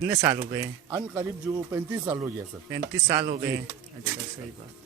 कितने साल हो गए? अन करीब जो 35 साल हो गया सर। 35 साल हो गए। अच्छा, सही बात।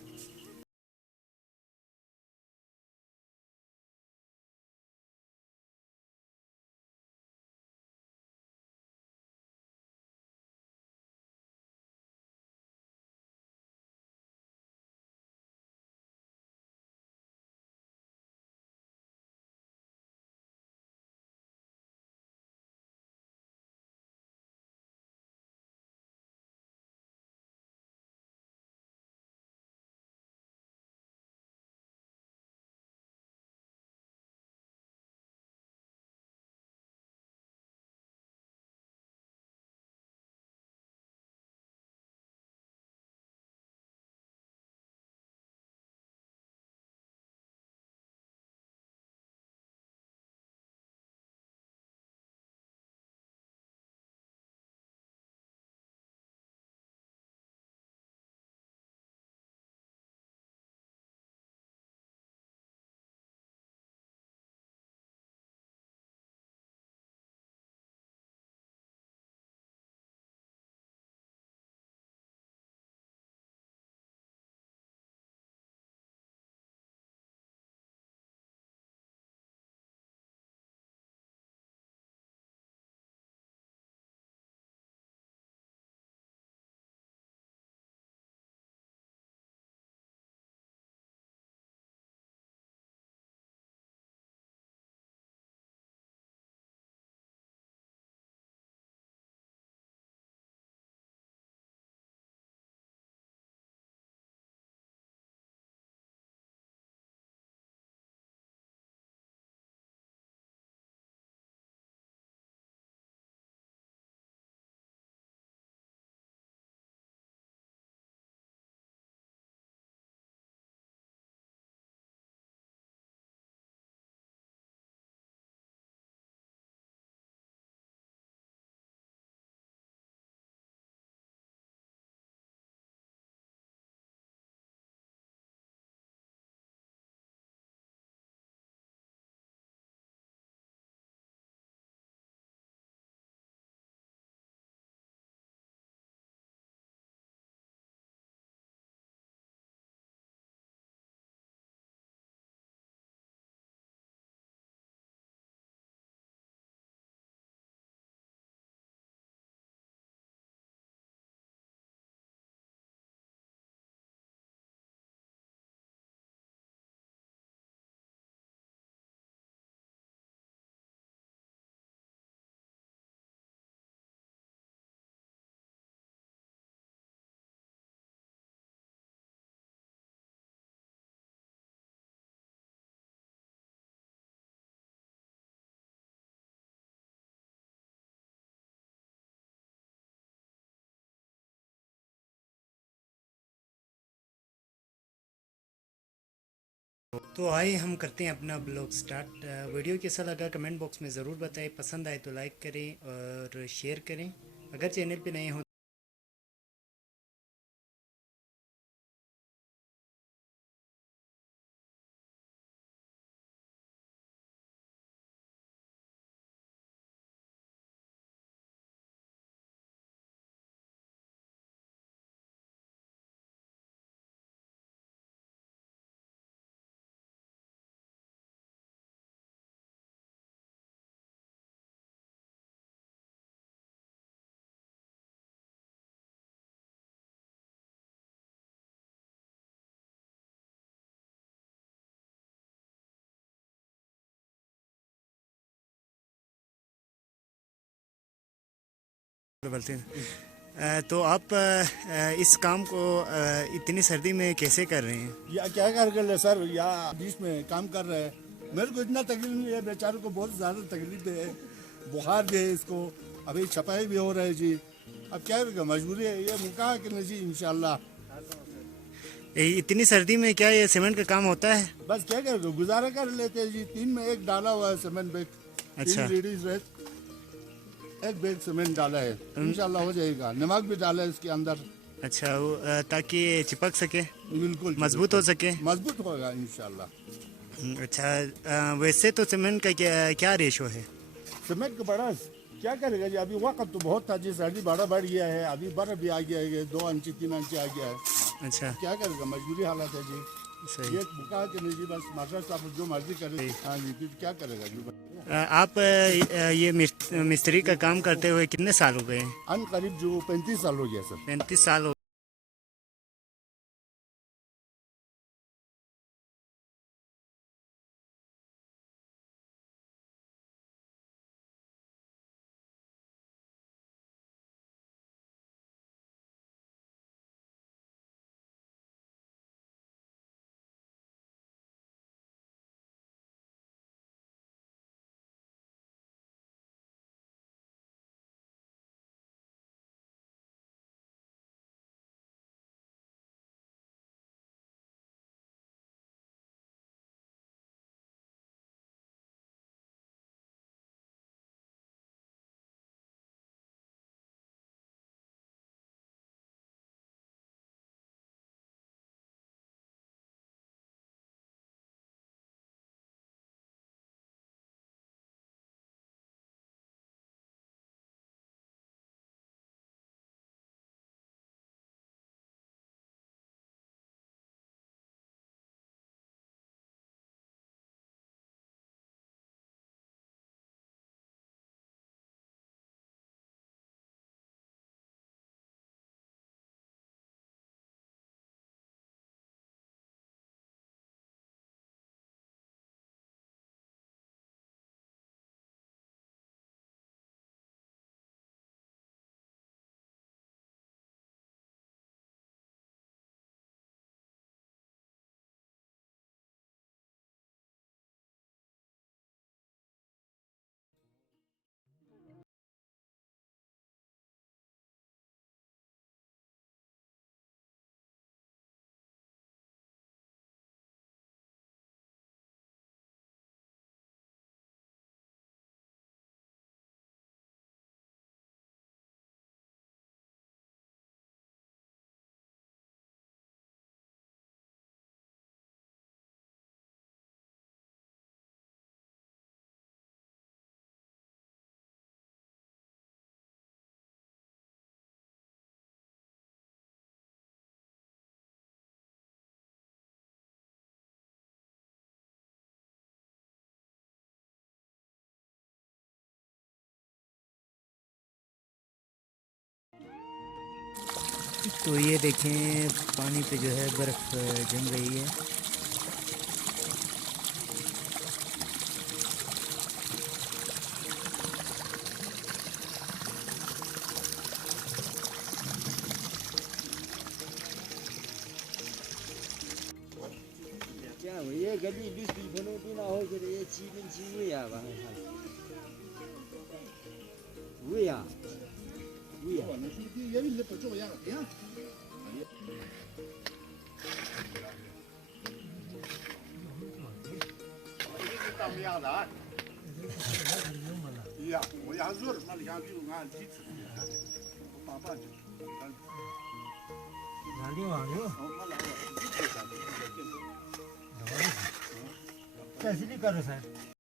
तो आइए हम करते हैं अपना ब्लॉग स्टार्ट। वीडियो कैसा लगा कमेंट बॉक्स में ज़रूर बताएं। पसंद आए तो लाइक करें और शेयर करें। अगर चैनल पे नए हो बोलते हैं। तो आप इस काम को इतनी सर्दी में कैसे कर रहे हैं? या क्या कर रहे सर, या बीच में काम कर रहे हैं। मेरे को इतना तकलीफ नहीं है, बेचारों को बहुत ज़्यादा तकलीफ है। बुखार भी है इसको, अभी छपाई भी हो रहा है जी। अब क्या करेगा, मजबूरी है, ये मुका कि नहीं जी। इंशाल्लाह इतनी सर्दी में क्या ये सीमेंट का काम होता है? बस क्या करेगा, गुजारा कर लेते हैं जी। 3 में 1 डाला हुआ है सीमेंट बैग। अच्छा। 3 लेडीज है, 1 बैग सीमेंट डाला है। इंशाल्लाह हो जाएगा। नमक भी डाला है इसके अंदर। अच्छा, ताकि चिपक सके, बिल्कुल मजबूत हो सके। मजबूत होगा इंशाल्लाह। अच्छा, वैसे तो सीमेंट का क्या क्या रेशो है? सीमेंट का बड़ा क्या करेगा जी, अभी वक्त तो बहुत था जी, सर्दी बड़ा बढ़ गया है, अभी बर्फ भी आ गया है, 2 इंच 3 इंच आ गया है। अच्छा, क्या करेगा, मजबूरी हालत है जी। सही। ये बुका के नहीं जी, बस मास्टर साहब जो मर्जी करे। हाँ जी, फिर क्या करेगा जी। आप ये मिस्त्री का काम करते हुए कितने साल हो गए हैं? अन करीब जो 35 साल हो गया सर। 35 साल हो। तो ये देखें पानी पे जो है बर्फ़ जम रही है। क्या हो ये गली 20 बनों की ना हो फिर ये चीज हुई है वहाँ हुई है हुई है 也比不这样呀。当不样的啊？呀，我家热，那里家比如俺几次，我爸爸就。 कैसे नहीं करो सर